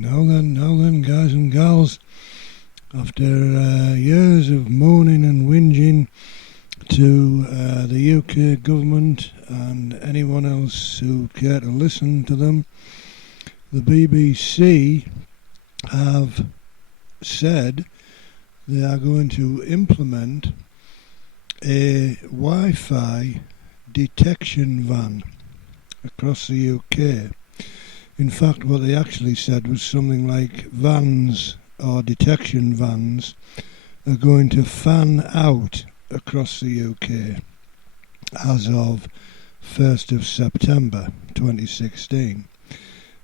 Now then, guys and gals, after years of moaning and whinging to the UK government and anyone else who care to listen to them, the BBC have said they are going to implement a Wi-Fi detection van across the UK. In fact, what they actually said was something like vans or detection vans are going to fan out across the UK as of 1st of September 2016.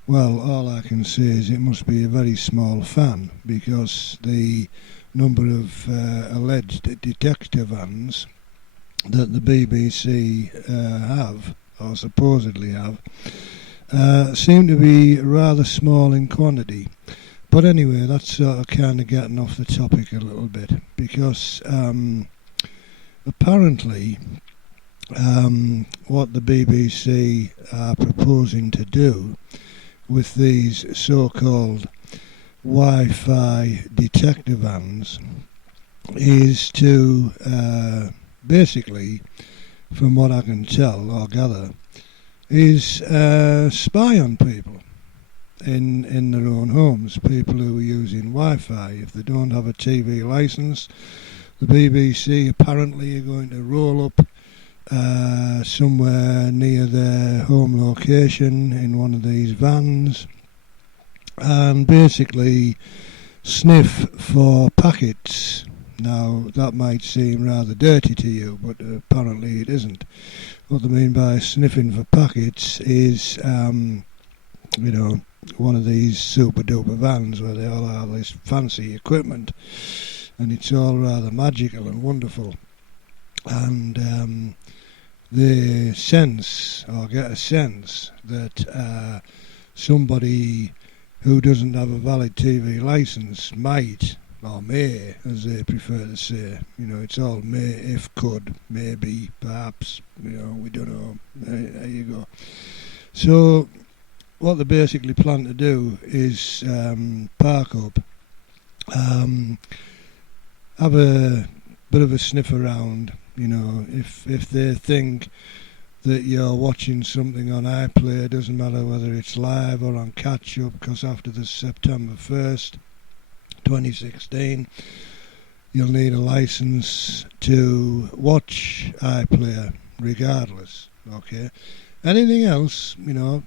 Well, all I can say is it must be a very small fan, because the number of alleged detector vans that the BBC have, or supposedly have, seem to be rather small in quantity. But anyway, that's sort of kind of getting off the topic a little bit, because apparently what the BBC are proposing to do with these so-called Wi-Fi detector vans is to basically, from what I can tell or gather, is spy on people in their own homes, people who are using Wi-Fi. If they don't have a TV licence, the BBC apparently are going to roll up somewhere near their home location in one of these vans and basically sniff for packets. Now, that might seem rather dirty to you, but apparently it isn't. What they mean by sniffing for packets is, one of these super duper vans where they all have this fancy equipment, and it's all rather magical and wonderful. And they sense, or get a sense, that somebody who doesn't have a valid TV licence might, or may, as they prefer to say. It's all may, if, could, maybe, perhaps, we don't know. There you go. So, what they basically plan to do is park up, have a bit of a sniff around, if they think that you're watching something on iPlayer, doesn't matter whether it's live or on catch-up, because after the September 1st, 2016, you'll need a license to watch iPlayer regardless. Okay, anything else,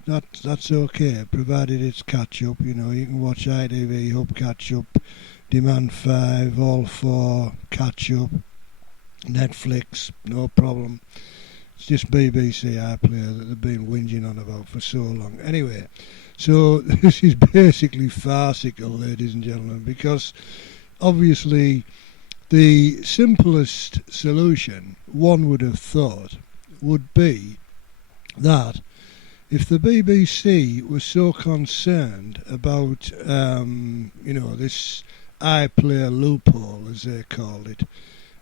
that's okay, provided it's catch up. You can watch ITV Hub catch up, Demand 5, All 4 catch up, Netflix, no problem. It's just BBC iPlayer that they've been whinging on about for so long. Anyway, so this is basically farcical, ladies and gentlemen, because obviously the simplest solution, one would have thought, would be that if the BBC was so concerned about, this iPlayer loophole, as they called it,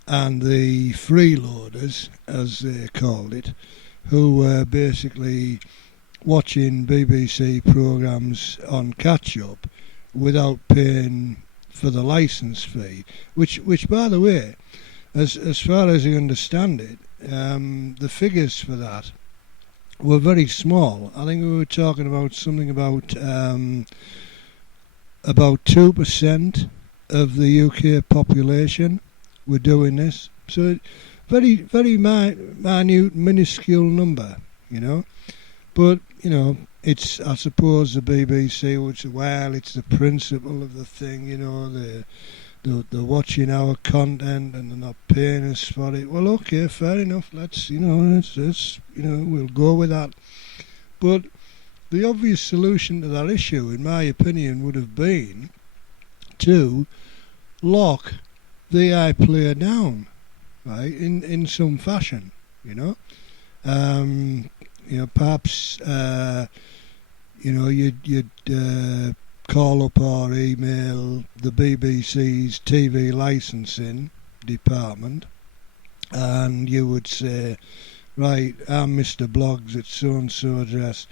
and the freeloaders, as they called it, who were basically watching BBC programmes on catch-up without paying for the licence fee, which by the way, as far as I understand it, the figures for that were very small. I think we were talking about something about 2% of the UK population were doing this. So very, very minute, minuscule number, But, it's, I suppose the BBC would say, well, it's the principle of the thing, they're watching our content and they're not paying us for it. Well, okay, fair enough. Let's we'll go with that. But the obvious solution to that issue, in my opinion, would have been to lock the iPlayer down, right, in some fashion, perhaps you'd call up or email the BBC's TV licensing department, and you would say, right, I'm Mr. Bloggs at so-and-so address.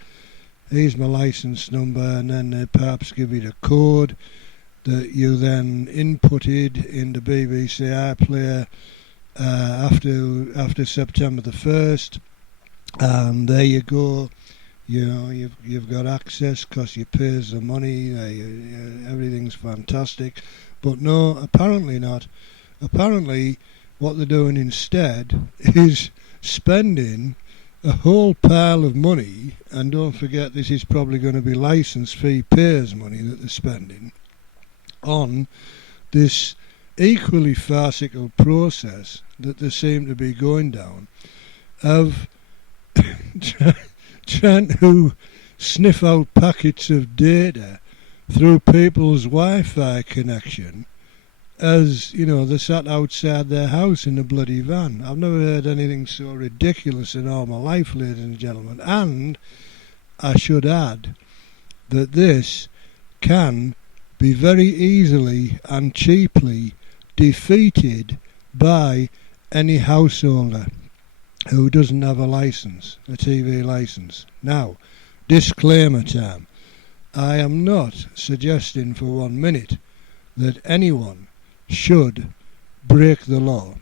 here's my license number, and then they perhaps give you the code that you then inputted in the BBC iPlayer after September the 1st, and there you go. You know, you've got access because you pays the money. Everything's fantastic, but no, apparently not. Apparently, what they're doing instead is spending a whole pile of money, and don't forget this is probably going to be license fee payers' money that they're spending on this equally farcical process that they seem to be going down of trying to sniff out packets of data through people's Wi-Fi connection as, you know, they sat outside their house in a bloody van. I've never heard anything so ridiculous in all my life, ladies and gentlemen. And I should add that this can be very easily and cheaply defeated by any householder who doesn't have a license, a TV license. Now, disclaimer time. I am not suggesting for 1 minute that anyone should break the law,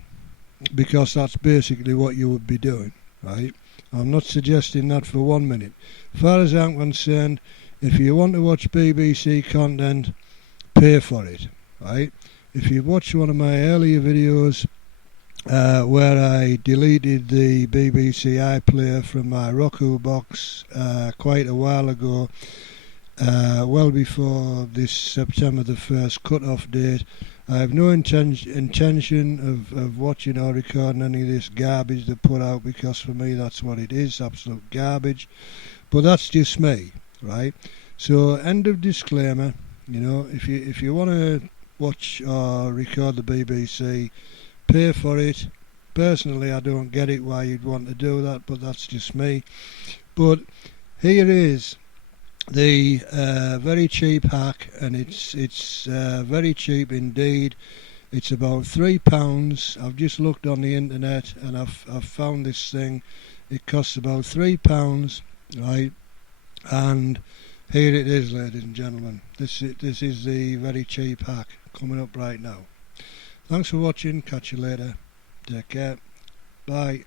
because that's basically what you would be doing, right? I'm not suggesting that for 1 minute. As far as I'm concerned, if you want to watch BBC content, pay for it, right? If you watch one of my earlier videos where I deleted the BBC iPlayer from my Roku box quite a while ago, well before this September the 1st cut-off date, I have no intention of watching or recording any of this garbage they put out, because for me that's what it is, absolute garbage. But that's just me, right? So end of disclaimer. You know, if you want to watch or record the BBC, pay for it. Personally, I don't get it why you'd want to do that, but that's just me. But here is the very cheap hack, and it's very cheap indeed. It's about £3. I've just looked on the internet and I've found this thing. It costs about £3, right? And here it is, ladies and gentlemen. This is the very cheap hack coming up right now. Thanks for watching. Catch you later. Take care. Bye.